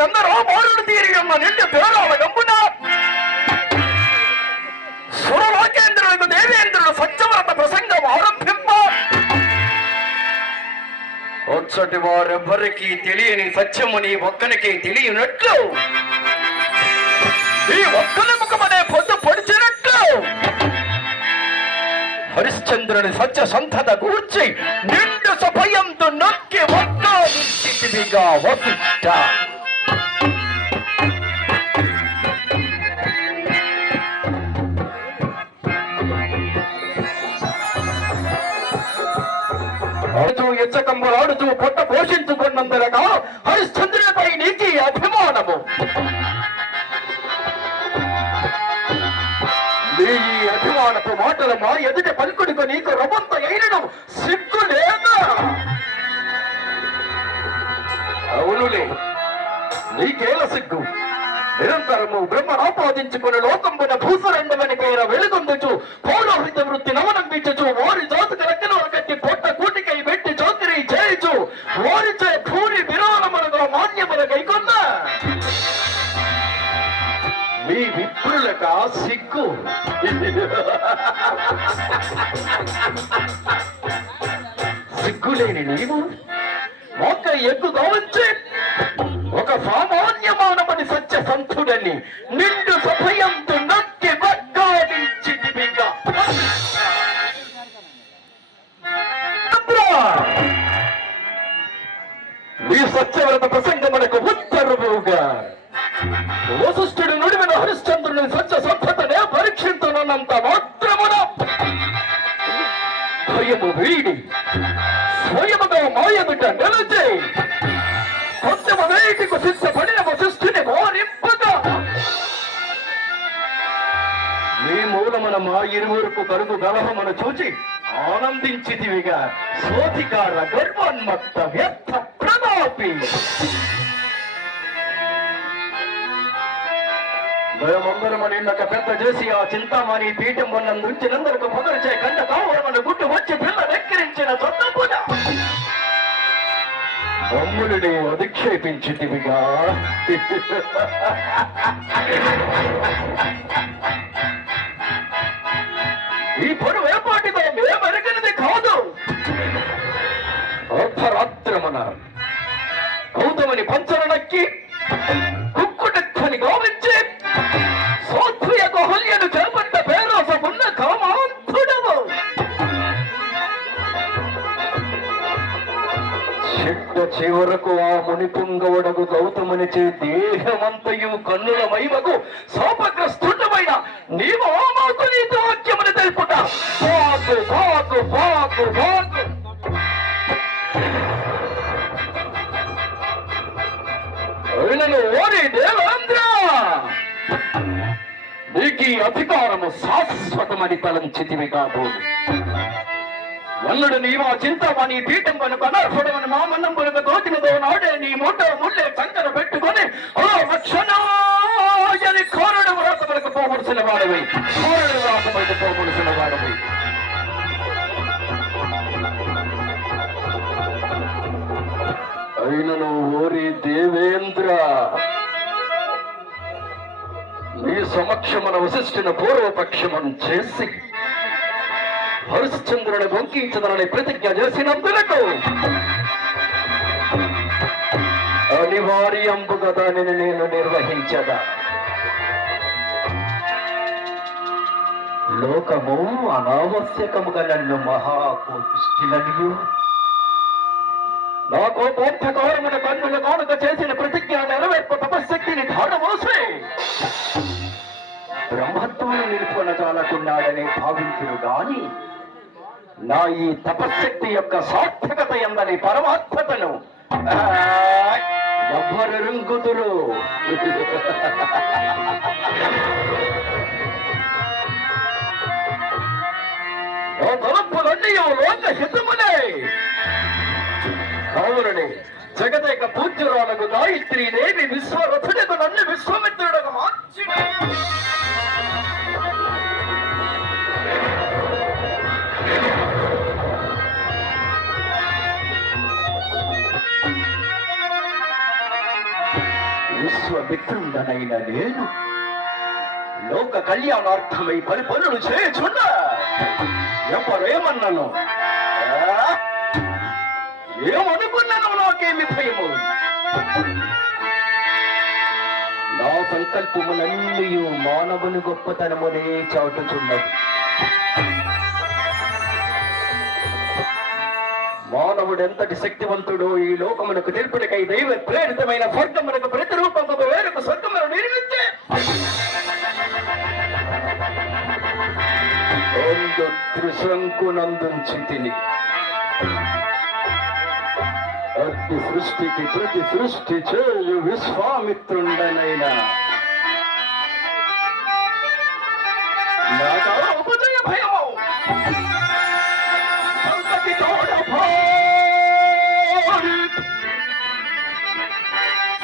సంపన్నులకు పౌరులు తీరియమ్మ తీరి ఉన్న నిండు పేరాల గంపున సురలోకేంద్రులకు దేవేంద్రుడు సత్యవ్రత ప్రసంగం ఆరంభింప. వచ్చటి వారెవ్వరికి తెలియని సత్యము నీ ఒక్కనికి తెలియనట్లు. ఈ ఒక్కని ముఖమనే పొద్దు పొడిచినట్లు. హరిశ్చంద్రుని సత్య సంతత గూర్చి నిండు సభయంతో నొక్కి ఒక్కిగా వసిష్ట ఆడుతూ ఎచ్చకంబలాడుతూ పొట్ట పోషించుకున్నందులగా హరిశ్చంద్రునిపై నీకి అభిమానము. నీ అభిమానపు మాటలు మా ఎదుట పలుకుడుకు నీకు రమంత అయినను సిగ్గు లేదా? అవునులే నీకేల సిగ్గు? నిరంతరము బ్రహ్మనాపాదించుకుని లోకంబున భూసరండమని పేర వెలుగొందుచు పౌరోహిత వృత్తి నవనంబించుచు వారి జాతి విప్రులక సిగ్గు సిగ్గులేని నీవు ఒక ఎగ్గుగా కావచ్చు ఒక సామాన్యమానమని సత్య సంతుడని నిండు సభయంతో నక్కి బగ్గాడించి దివిగా. మనకు సత్యవ్రత ప్రసంగమునకు ఉత్తర్వుగా. వశిష్ఠుడు నుడివిన హరిశ్చంద్రుని సత్య సత్యతనే పరీక్షించనున్నంత మాత్రమున భయము వీడి స్వయముగా మాయదుట నిలిచి కొంచెము వేటికు సిద్ధపడిన వశిష్ఠుని మోరింపగా మీ మూలమున మా ఇరువురుకు కరుగు గలహమును చూచి ఆనందించితివిగా. సోధికార గర్వన్మత్త వ్యర్థ ప్రతాపి భయమందరమని పెద్ద చేసి ఆ చింతామణి పీఠం వల్ల నుంచినందరకు పొగరిచే కంట తావరమను గుట్టు వచ్చి పిల్ల వెక్కిరించిన సొంతపున అమ్ముడిని అధిక్షేపించితివిగా. ఈ పొడు వేపాటితో మేమెరగనిది కాదు. అర్ధరాత్రమన కౌతమని పంచర చిట్ట చివరకు ఆ మునిపుంగవుడకు గౌతమునిచే దేహమంతయు కన్నుల మైమకు శాపగ్రస్తుడమైన నీవు ఆ మాకు నీతి వాక్యముని తెలుపుట. పాకు పాకు పాకు పాకు అయినను ఓరి దేవేంద్ర! నీకు అధికారము శాశ్వతమని తలంచితివి కాబోదు ఎన్నడు నీవా చింతమని పీఠం కనుక అనర్హుడమని మా మన్నం కనుక దోచినదో నాడే నీ మూట ముళ్ళే కంకర పెట్టుకొని ఓ లక్షణాయని కోరడు రాకమలకు పోమడిసిన వాడవి. కోరడు రాకమలకు పోమడిసిన వాడవి. అయినను ఓరి దేవేంద్ర నీ సమక్షమున వశిష్ఠిన పూర్వపక్షమం చేసి హరిశ్చంద్రుని వంకించదనని ప్రతిజ్ఞ చేసినందులకు అనివార్యంబుగా దానిని నేను నిర్వహించదా లోకము అనావశ్యకముగా నన్ను మహాకోపిష్టిననియు నా కోపోత్థకారమున కన్నుల కానుక చేసిన ప్రతిజ్ఞ నెరవేర్పు తపశక్తిని ధారమోసే బ్రహ్మత్వాన్ని నిలుపున చాలకున్నాడని భావించును గాని నా ఈ తపశక్తి యొక్క సార్థకత ఎందని పరమాత్మతను. ఆ, ఎవ్వరు రింగుతురు. ఓ లోక హితములే కావునని జగదేక పూజ్యురాలకు గాయత్రి దేవి విశ్వరథుడకు నన్ను విశ్వ విశ్వమిత్రుండనైన నేను లోక కళ్యాణార్థమై పని పనులు చేయుచున్న. ఎవరేమన్నాను? ఏమన్నాను ఏమనుకున్నాను నాకేమి భయము? నా సంకల్పములన్నీ మానవుని గొప్పతనమునే చాటుచున్నది. దేవుడు ఎంతటి శక్తివంతుడు ఈ లోకమునకు తీర్పుడికై దైవ ప్రేరితమైన స్వర్గమునకు ప్రతిరూపము వేరకు స్వర్గమును నిర్మించే ಒಂದು త్రిశంకునందుంచి అతి సృష్టికి ప్రతి సృష్టి చేయు విశ్వామిత్రుండనైనా.